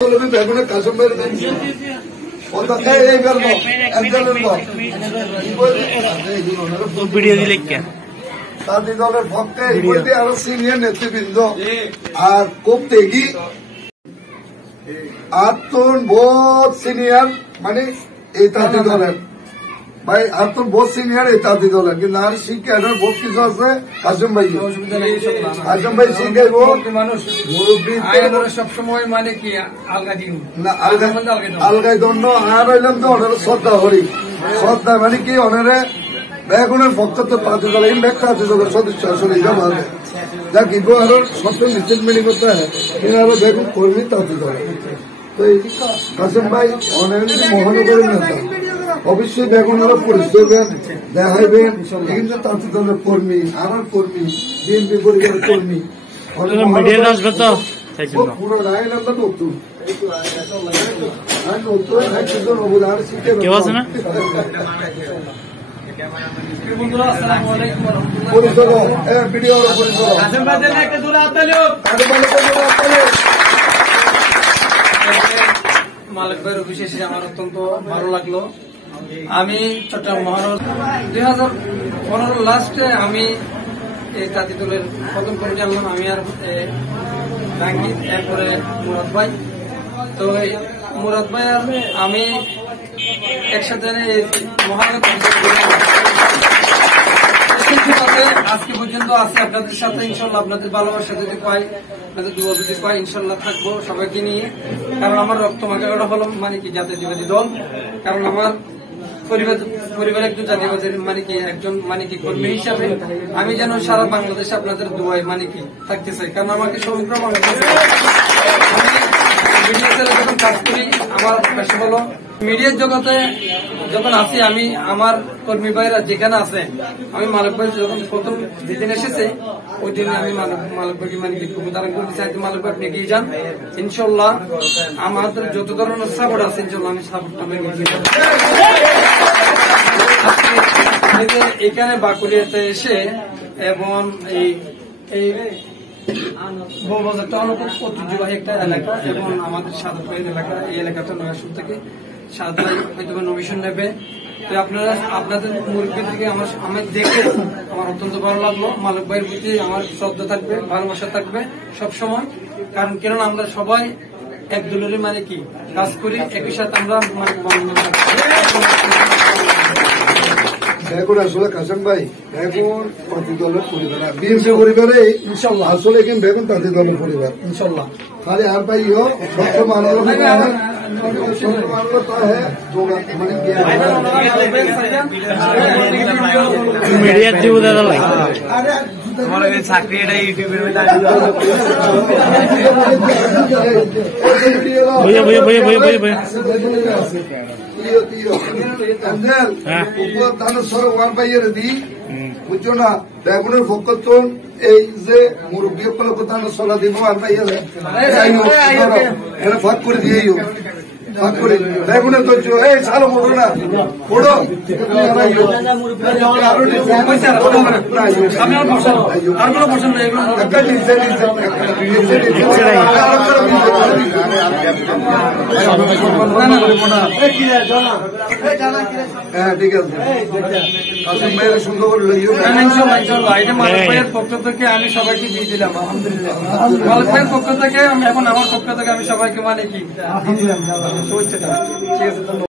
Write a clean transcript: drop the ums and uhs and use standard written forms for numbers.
বেগুনের কাসম বাইরে ভিডিও দিলে তাদের দলের পক্ষে আরো সিনিয়র নেতৃবৃন্দ আর খুব তেগি আর তোর বহুত সিনিয়র মানে এই তাঁতি দলের ভাই আর তোর বহুত সিনিয়র এই তাঁতি দলের কিন্তু আর শিক্ষা বহুত কিছু আছে কাসম ভাই শিখাইব মানুষ মুরব্বী সবসময় মানে কি আলগা দিন না আলগাই দণ্ড আর হইলাম তো অনেক শ্রদ্ধা করি শ্রদ্ধা মানে কি অনেরে বেগুনের ভক্ত তো তাঁতি দল এই ব্যাখ্যা আছে দলের সদস্য আসলে ভাবে যা কি আরো সত্য নিশ্চিত মিলি করতে হয় এনারও বেগুন কর্মী তাঁতি দল তো এই কাসেম ভাই অনেক মহানগরের নেতা অবশ্যই বেগুনেরা পরিচয় দেন দেখাইবেন কিন্তু তাঁতি দলের কর্মী আমার কর্মী বিএনপি পরিবারের কর্মী মিডিয়া আসবে তো পুরো লাইন আমরা নতুন কেউ আছে না মালিক ভাইয়ের অভিষেকে আমার অত্যন্ত ভালো লাগলো। আমি চট্টগ্রাম মহানগর 2015 লাস্টে আমি এই তাঁতি দলের প্রথম কমিটি আনলাম আমি আর রাঙ্গি এরপরে মুরাদ ভাই। তো মুরাদ ভাই আর আমি একসাথে মহানগর আজকে পর্যন্ত আছে আপনাদের সাথে ইনশাল্লাহ আপনাদের ভালোবাসা যদি পাই আপনাদের দুয়া যদি পাই ইনশাল্লাহ থাকবো সবাইকে নিয়ে। কারণ আমার রক্ত মাখাটা হলো মানে কি জাতীয়তাবাদী দল। কারণ আমার পরিবার একজন জাতীয়বাদীর মানে কি একজন মানে কি কর্মী হিসাবে আমি যেন সারা বাংলাদেশে আপনাদের দুয়ায় মানে কি থাকতে চাই। কারণ আমাকে সমগ্র বাংলাদেশে আমি মিডিয়াতে যখন কাজ করি আমার পেশা হলো মিডিয়ার জগতে যখন আসি আমি আমার কর্মী ভাইরা যেখানে আছে আমি মালিক ভাই যখন প্রথম যেদিন এসেছে ওই দিন আমি মালিক ভাইকে মানে উদাহরণ করতে চাই মালিক ভাই আপনি এগিয়ে যান ইনশাল্লাহ আমাদের যত ধরনের সাপোর্ট আছে ইনশাল্লাহ আমি সাপোর্টটা এখানে বাকুড়িয়াতে এসে এবং এই বউবাজারটা হলো খুব ঐতিহ্যবাহী একটা এলাকা এবং আমাদের সাদত ভাইয়ের এলাকা এই এলাকাটা নয়াশুর থেকে সাদত ভাই হয়তো নমিশন নেবে। তো আপনারা আপনাদের মুরব্বী থেকে আমার দেখে আমার অত্যন্ত ভালো লাগলো। মালিক ভাইয়ের প্রতি আমার শ্রদ্ধা থাকবে ভালোবাসা থাকবে সবসময়। কারণ কেননা আমরা সবাই এক দলেরই মানে কি কাজ করি একই সাথে আমরা মানে এখন আসলে কাসেম ভাই বেগুন তাঁতি দলের পরিবার বিএনপি পরিবারে ইনশাল্লাহ আসলে কিন্তু বেগুন তাঁতি দলের পরিবার ইনশাল্লাহ খালি আর ভাই সত্য মানলো মিডিয়ার দিব দাদা ভাই চাকরি এটা ইউটিউবের বুঝছো না বেগুনের ভক্তন এই যে মুরব্বী দান সলা দিব আর ভাই ফাঁক করে দিয়ে ফাঁক করে বেগুনের ধৈর্য এই ছাড়ো মোড়ো না পড়ো হ্যাঁ ঠিক আছে কাসেম ভাইয়ের সুন্দর করে লইও এটা মালিক ভাইয়ের পক্ষ থেকে আমি সবাইকে দিয়ে দিলাম আলহামদুলিল্লাহ। মালিক ভাইয়ের পক্ষ থেকে এখন আমার পক্ষ থেকে আমি সবাইকে মানে কি শুভেচ্ছা ঠিক আছে।